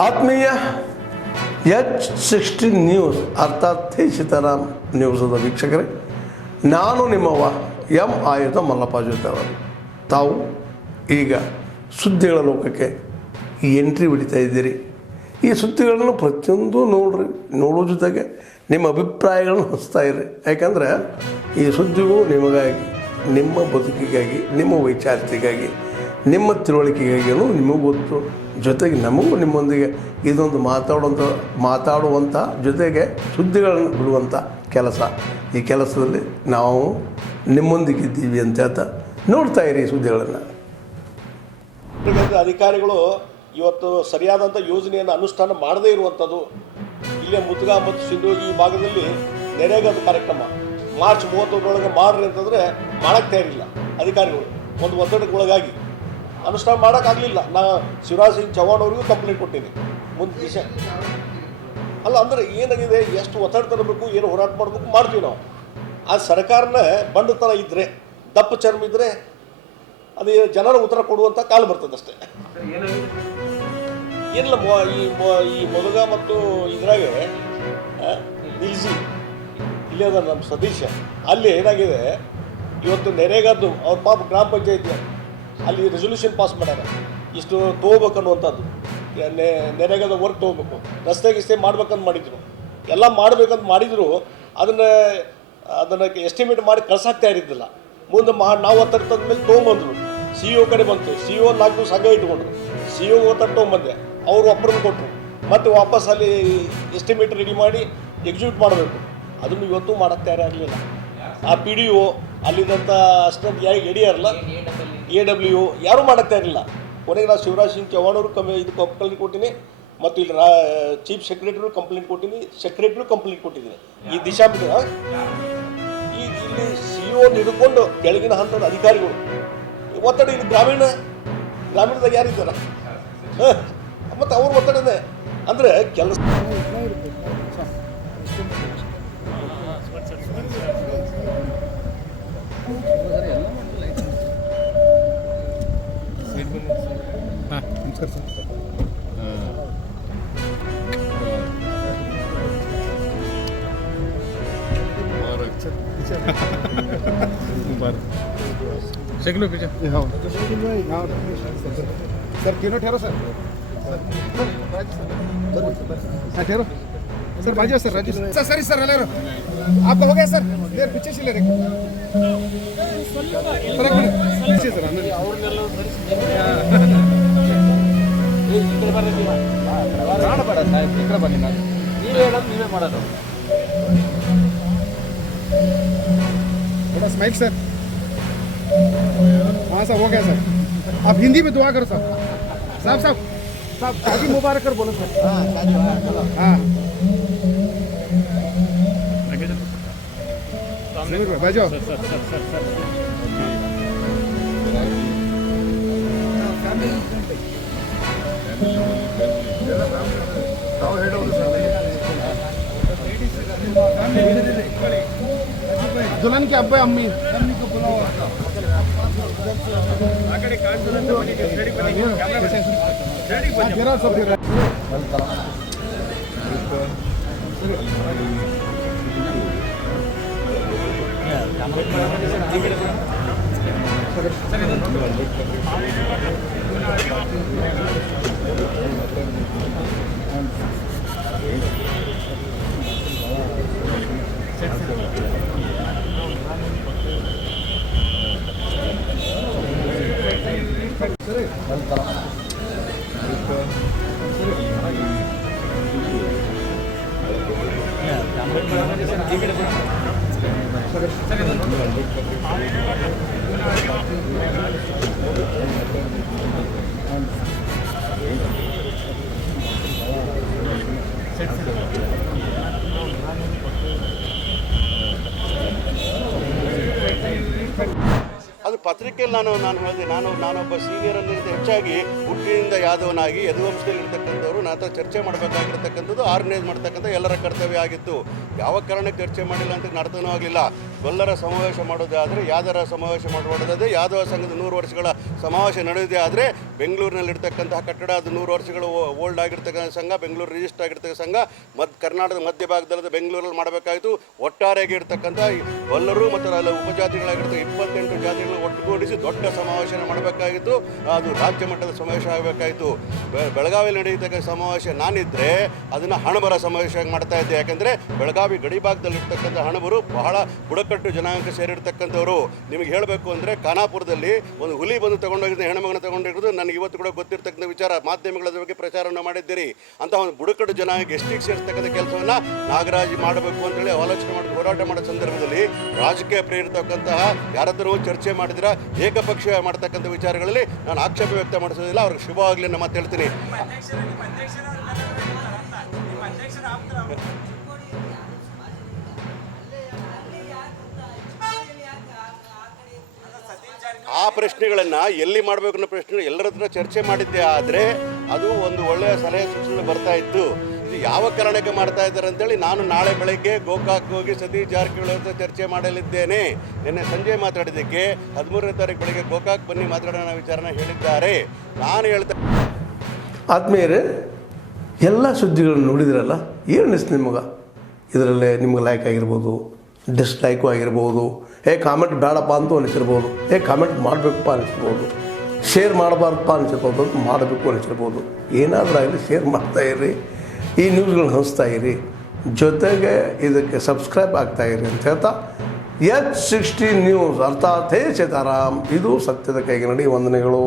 ಆತ್ಮೀಯ H16 news ಅರ್ಥಾತ್ ತಿ ಸೀತಾರಾಮ್ ನ್ಯೂಸದ ವೀಕ್ಷಕರೇ, ನಾನು ನಿಮ್ಮವ ಎಂ ಆಯುಧ ಮಲ್ಲಪ್ಪ ಜೊತೆಯವರು. ತಾವು ಈಗ ಸುದ್ದಿಗಳ ಲೋಕಕ್ಕೆ ಎಂಟ್ರಿ ಹೊಡಿತಾ ಇದ್ದೀರಿ. ಈ ಸುದ್ದಿಗಳನ್ನು ಪ್ರತಿಯೊಂದು ನೋಡೋ ಜೊತೆಗೆ ನಿಮ್ಮ ಅಭಿಪ್ರಾಯಗಳನ್ನು ಹಂಚ್ತಾ ಇರಿ. ಯಾಕಂದರೆ ಈ ಸುದ್ದಿಗಳು ನಿಮಗಾಗಿ, ನಿಮ್ಮ ಬದುಕಿಗಾಗಿ, ನಿಮ್ಮ ವೈಚಾರಿಕೆಗಾಗಿ, ನಿಮ್ಮ ತಿಳುವಳಿಕೆಗಾಗಿಯೂ ನಿಮಗೂ ಗೊತ್ತು. ಜೊತೆಗೆ ನಮಗೂ ನಿಮ್ಮೊಂದಿಗೆ ಇದೊಂದು ಮಾತಾಡುವಂಥ ಜೊತೆಗೆ ಸುದ್ದಿಗಳನ್ನು ಬಿಡುವಂಥ ಕೆಲಸ. ಈ ಕೆಲಸದಲ್ಲಿ ನಾವು ನಿಮ್ಮೊಂದಿಗಿದ್ದೀವಿ ಅಂತ ಹೇಳ್ತಾ ನೋಡ್ತಾ ಇರಿ ಸುದ್ದಿಗಳನ್ನು. ಅಧಿಕಾರಿಗಳು ಇವತ್ತು ಸರಿಯಾದಂಥ ಯೋಜನೆಯನ್ನು ಅನುಷ್ಠಾನ ಮಾಡದೇ ಇರುವಂಥದ್ದು. ಇಲ್ಲೇ ಮುದ್ಗಾ ಮತ್ತು ಸಿಂಧೋಗಿ ಈ ಭಾಗದಲ್ಲಿ ನೆರೆಗದ ಕಾರ್ಯಕ್ರಮ ಮಾರ್ಚ್ 31ರೊಳಗೆ ಮಾಡ್ರಿ ಅಂತಂದರೆ ಮಾಡೋಕ್ಕೆ ತಯಾರಿಲ್ಲ ಅಧಿಕಾರಿಗಳು. ಒಂದು ಒತ್ತಡಕ್ಕೊಳಗಾಗಿ ಅನುಷ್ಠಾನ ಮಾಡೋಕ್ಕಾಗಲಿಲ್ಲ. ನಾನು ಶಿವರಾಜ್ ಸಿಂಗ್ ಚೌಹಾಣ್ ಅವರಿಗೂ ಕಂಪ್ಲೇಂಟ್ ಕೊಟ್ಟಿನಿ. ಮುಂದೆ ದಿಶ ಅಲ್ಲ ಅಂದರೆ ಏನಾಗಿದೆ, ಎಷ್ಟು ಒತ್ತಡ ತರಬೇಕು, ಏನು ಹೋರಾಟ ಮಾಡಬೇಕು ಮಾಡ್ತೀವಿ ನಾವು. ಆ ಸರ್ಕಾರನ ಬಂಡತನ ಇದ್ದರೆ, ದಪ್ಪ ಚರ್ಮ ಇದ್ದರೆ ಅದು ಜನರ ಉತ್ತರ ಕೊಡುವಂಥ ಕಾಲ ಬರ್ತದೆ ಅಷ್ಟೇ. ಏನಿಲ್ಲ, ಈ ಮೊದಗ ಮತ್ತು ಇದ್ರಾಗೆ ನಿಲ್ಸಿ ಇಲ್ಲೇ ಅದ ನಮ್ಮ ಸತೀಶ. ಅಲ್ಲಿ ಏನಾಗಿದೆ, ಇವತ್ತು ನೆರೆಗದ್ದು ಅವ್ರ ಪಾಪ ಗ್ರಾಮ ಪಂಚಾಯತಿ ಅಲ್ಲಿ ರೆಸೊಲ್ಯೂಷನ್ ಪಾಸ್ ಮಾಡ್ಯಾರ, ಇಷ್ಟು ತೊಗೋಬೇಕು ಅನ್ನುವಂಥದ್ದು. ನೆರೆಗದ ವರ್ಕ್ ತೊಗೋಬೇಕು, ರಸ್ತೆ ಗಿಸ್ತೆ ಮಾಡ್ಬೇಕಂತ ಮಾಡಿದ್ರು, ಎಲ್ಲ ಮಾಡ್ಬೇಕಂತ ಮಾಡಿದ್ರು. ಅದನ್ನು ಎಸ್ಟಿಮೇಟ್ ಮಾಡಿ ಕಳ್ಸಾಕ್ತಾ ಇರಿದ್ದಿಲ್ಲ. ಮುಂದೆ ನಾವು ಒತ್ತಡ ತಂದ ಮೇಲೆ ತೊಗೊಂಬಂದರು. ಸಿ ಇ ಒ ಕಡೆ ಬಂತು. ಸಿ ಇ ಒ 4 ದಿವಸ ಹಂಗೆ ಇಟ್ಕೊಂಡ್ರು. ಸಿ ಇ ಒ ಒತ್ತಡ ತೊಗೊಂಬಂದೆ, ಅವರು ಅಪ್ರೂವ್ ಕೊಟ್ಟರು. ಮತ್ತು ವಾಪಸ್ ಅಲ್ಲಿ ಎಸ್ಟಿಮೇಟ್ ರೆಡಿ ಮಾಡಿ ಎಕ್ಸಿಕ್ಯೂಟ್ ಮಾಡಬೇಕು. ಅದನ್ನು ಇವತ್ತು ಮಾಡೋಕ್ಕೆ ತಯಾರಾಗಲಿಲ್ಲ. ಆ ಪಿ ಡಿ ಒ ಅಲ್ಲಿದ್ದಂಥ ಅಷ್ಟೊಂದು ಎಡಿಯಾರಲ್ಲ, AWO ಯಾರೂ ಮಾಡೋಕ್ಕೆ ಇರಲಿಲ್ಲ. ಕೊನೆಗೆ ನಾನು ಶಿವರಾಜ್ ಸಿಂಗ್ ಚೌಹಾಣ್ ಅವರು ಕಂಪ್ಲೇಂಟ್ ಕೊಟ್ಟಿನಿ, ಮತ್ತು ಇಲ್ಲಿ ಚೀಫ್ ಸೆಕ್ರೆಟರಿ ಕಂಪ್ಲೇಂಟ್ ಕೊಟ್ಟಿನಿ, ಸೆಕ್ರೆಟರಿ ಕಂಪ್ಲೇಂಟ್ ಕೊಟ್ಟಿದ್ದೀನಿ. ಈ ದಿಶಾ ಇಲ್ಲಿ ಸಿ ಇ ಒ ಹಿಡ್ಕೊಂಡು ಕೆಳಗಿನ ಹಂತದ ಅಧಿಕಾರಿಗಳು ಒತ್ತಡ. ಇಲ್ಲಿ ಗ್ರಾಮೀಣದಾಗ ಯಾರಿದ್ದಾರೆ ಮತ್ತು ಅವ್ರ ಒತ್ತಡನೇ ಅಂದರೆ ಕೆಲಸ. ನಮಸ್ಕಾರ ಸರ್. शेकलो पीछे सर तीनों ठहरो सर. हाँ ठहरो सर. बाजू sir, Raju sir. Sir sir ले आपका हो गया सर. देर पीछे से ले रहे सर. एक मिनट पीछे सर. ಮಾಡಬೇಡ ಸಾಹೇಬ್, ಈ ಕಡೆ ಬನ್ನಿ. ನಾನು ನೀವೇ ಹೇಳೋದು ನೀವೇ ಮಾಡೋದು. थोड़ा स्माइल सर. हाँ सर, हो गया सर. आप हिंदी में दुआ करो सर. साहब साहब साहब शादी मुबारक कर बोलो सर. हाँ शादी हाँ बैठो. दुल्हन के अब्बा अम्मी को बुलाओ. ಅದು ಪತ್ರಿಕೆಯಲ್ಲಿ ನಾನು ಹೇಳಿದೆ, ನಾನೊಬ್ಬ ಸೀನಿಯರ್ ಅನ್ನೋದು ಹೆಚ್ಚಾಗಿ ಹುಟ್ಟಿನಿಂದ ಯಾದವನಾಗಿ ಯದುವಂಶದಲ್ಲಿರ್ತಕ್ಕಂಥವ್ರು ನನ್ನ ಹತ್ರ ಚರ್ಚೆ ಮಾಡಬೇಕಾಗಿರ್ತಕ್ಕಂಥದ್ದು ಆರ್ಗನೈಸ್ ಮಾಡ್ತಕ್ಕಂಥ ಎಲ್ಲರ ಕರ್ತವ್ಯ ಆಗಿತ್ತು. ಯಾವ ಕಾರಣಕ್ಕೆ ಚರ್ಚೆ ಮಾಡಿಲ್ಲ ಅಂತ ಅರ್ಥನೂ ಆಗಲಿಲ್ಲ. ಗೊಲ್ಲರ ಸಮಾವೇಶ ಮಾಡೋದಾದರೆ, ಯಾದವರ ಸಮಾವೇಶ ಮಾಡೋದಾದರೆ, ಯಾದವ ಸಂಘದ 100 ವರ್ಷಗಳ ಸಮಾವೇಶ ನಡೆಯೋದೇ ಆದರೆ ಬೆಂಗಳೂರಿನಲ್ಲಿರ್ತಕ್ಕಂತಹ ಕಟ್ಟಡ ಅದು 100 ವರ್ಷಗಳು ಓಲ್ಡ್ ಆಗಿರ್ತಕ್ಕಂಥ ಸಂಘ, ಬೆಂಗಳೂರು ರಿಜಿಸ್ಟರ್ ಆಗಿರ್ತಕ್ಕಂಥ ಸಂಘ ಕರ್ನಾಟಕದ ಮಧ್ಯಭಾಗದಲ್ಲದ ಬೆಂಗಳೂರಲ್ಲಿ ಮಾಡಬೇಕಾಯಿತು. ಒಟ್ಟಾರೆಯಾಗಿ ಇರ್ತಕ್ಕಂಥ ಗೊಲ್ಲರು ಮತ್ತು ಅಲ್ಲಿ ಉಪಜಾತಿಗಳಾಗಿರ್ತಕ್ಕಂಥ 28 ಜಾತಿಗಳನ್ನು ಒಟ್ಟುಗೂಡಿಸಿ ದೊಡ್ಡ ಸಮಾವೇಶ ಮಾಡಬೇಕಾಗಿತ್ತು. ಅದು ರಾಜ್ಯ ಮಟ್ಟದ ಸಮಾವೇಶ ಆಗಬೇಕಾಯಿತು. ಬೆಳಗಾವಿಯಲ್ಲಿ ನಡೆಯತಕ್ಕಂಥ ಸಮಾವೇಶ ನಾನಿದ್ದರೆ ಅದನ್ನು ಹಣಬರ ಸಮಾವೇಶ ಮಾಡ್ತಾ ಇದ್ದೆ. ಯಾಕಂದರೆ ಬೆಳಗಾವಿ ಗಡಿಭಾಗದಲ್ಲಿರ್ತಕ್ಕಂಥ ಹಣಬರು ಬಹಳ ಬುಡಕಟ್ಟು ಜನಾಂಗ ಸೇರಿರ್ತಕ್ಕಂಥವ್ರು. ನಿಮಗೆ ಹೇಳಬೇಕು ಅಂದರೆ ಖಾನಾಪುರದಲ್ಲಿ ಒಂದು ಹುಲಿ ಬಂದು ತೊಗೊಂಡೋಗಿದ್ದು, ಹೆಣ್ಮಗನ ತೊಗೊಂಡಿರೋದು ನನಗೆ ಇವತ್ತು ಕೂಡ ಗೊತ್ತಿರ್ತಕ್ಕಂಥ ವಿಚಾರ. ಮಾಧ್ಯಮಗಳ ಬಗ್ಗೆ ಪ್ರಚಾರವನ್ನು ಮಾಡಿದ್ದೀರಿ. ಅಂತಹ ಒಂದು ಬುಡಕಟ್ಟು ಜನಾಂಗ ಎಷ್ಟಿಗೆ ಸೇರಿಸ್ತಕ್ಕಂಥ ಕೆಲಸವನ್ನು ನಾಗರಾಜ್ ಮಾಡಬೇಕು ಅಂತೇಳಿ ಆಲೋಚನೆ ಮಾಡಿ ಹೋರಾಟ ಮಾಡೋ ಸಂದರ್ಭದಲ್ಲಿ ರಾಜಕೀಯ ಪ್ರೇರಿತಕ್ಕಂತಹ ಯಾರಾದರೂ ಚರ್ಚೆ ಮಾಡಿದ್ರೆ ಏಕಪಕ್ಷೀಯ ಮಾಡ್ತಕ್ಕಂಥ ವಿಚಾರಗಳಲ್ಲಿ ನಾನು ಆಕ್ಷೇಪ ವ್ಯಕ್ತ ಮಾಡಿಸೋದಿಲ್ಲ. ಅವ್ರಿಗೆ ಶುಭ ಆಗಲಿ ಅಂತ ಮಾತು ಹೇಳ್ತೀನಿ. ಆ ಪ್ರಶ್ನೆಗಳನ್ನು ಎಲ್ಲಿ ಮಾಡಬೇಕು ಅನ್ನೋ ಪ್ರಶ್ನೆ ಎಲ್ಲರ ಹತ್ರ ಚರ್ಚೆ ಮಾಡಿದ್ದೆ. ಆದರೆ ಅದು ಒಂದು ಒಳ್ಳೆಯ ಸಲಹೆ ಸೂಚನೆ ಬರ್ತಾ ಇತ್ತು. ಇದು ಯಾವ ಕಾರಣಕ್ಕೆ ಮಾಡ್ತಾ ಇದ್ದಾರೆ ಅಂತೇಳಿ ನಾನು ನಾಳೆ ಬೆಳಗ್ಗೆ ಗೋಕಾಕ್ ಹೋಗಿ ಸತೀಶ್ ಜಾರಕಿಹೊಳಿ ಹತ್ರ ಚರ್ಚೆ ಮಾಡಲಿದ್ದೇನೆ. ನಿನ್ನೆ ಸಂಜೆ ಮಾತಾಡಿದ್ದಕ್ಕೆ 13ನೇ ತಾರೀಕು ಬೆಳಗ್ಗೆ ಗೋಕಾಕ್ ಬನ್ನಿ ಮಾತಾಡೋಣ ವಿಚಾರನ ಹೇಳಿದ್ದಾರೆ. ನಾನು ಹೇಳ್ತಾ ಆತ್ಮೀಯರೇ, ಎಲ್ಲ ಸುದ್ದಿಗಳನ್ನು ನೋಡಿದ್ರಲ್ಲ, ಏನು ಅನಿಸ್ತು ನಿಮಗೆ? ಇದರಲ್ಲೇ ನಿಮ್ಗೆ ಲೈಕ್ ಆಗಿರ್ಬೋದು, ಡಿಸ್ಲೈಕು ಆಗಿರ್ಬೋದು, ಕಾಮೆಂಟ್ ಬೇಡಪ್ಪ ಅಂತೂ ಅನಿಸಿರ್ಬೋದು, ಕಾಮೆಂಟ್ ಮಾಡಬೇಕಪ್ಪ ಅನಿಸಿರ್ಬೋದು, ಶೇರ್ ಮಾಡಬಾರ್ದಪ್ಪ ಅನಿಸಿರ್ಬೋದು, ಮಾಡಬೇಕು ಅನಿಸಿರ್ಬೋದು. ಏನಾದರೂ ಆಗಲಿ ಶೇರ್ ಮಾಡ್ತಾಯಿರಿ, ಈ ನ್ಯೂಸ್ಗಳನ್ನ ಹಂಚ್ತಾ ಇರಿ, ಜೊತೆಗೆ ಇದಕ್ಕೆ ಸಬ್ಸ್ಕ್ರೈಬ್ ಆಗ್ತಾಯಿರಿ ಅಂತ ಹೇಳ್ತಾ H16 ನ್ಯೂಸ್ ಅರ್ಥಾತ್ ಹೇ ಸೀತಾರಾಮ್, ಇದು ಸತ್ಯದ ಕೈಗೆ ನಡಿ. ವಂದನೆಗಳು.